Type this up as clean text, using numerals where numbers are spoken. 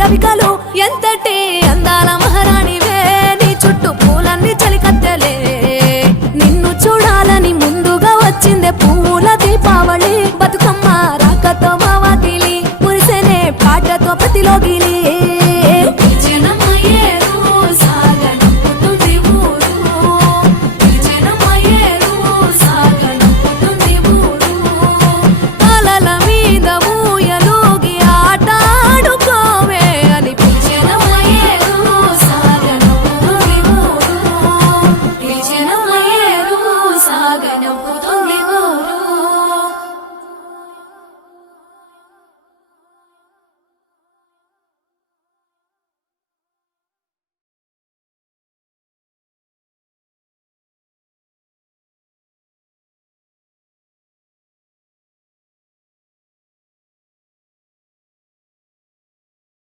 రవికలు ఎంతటి అందాల మహారాణివే నీ చుట్టూ పూలన్నీ చలికత్తెలే నిన్ను చూడాలని ముందుగా వచ్చిందే పూల దీపావళి బతుకమ్మ రాకతో మా వాకిలి మురిసెనే పాటతో ప్రతిలోకి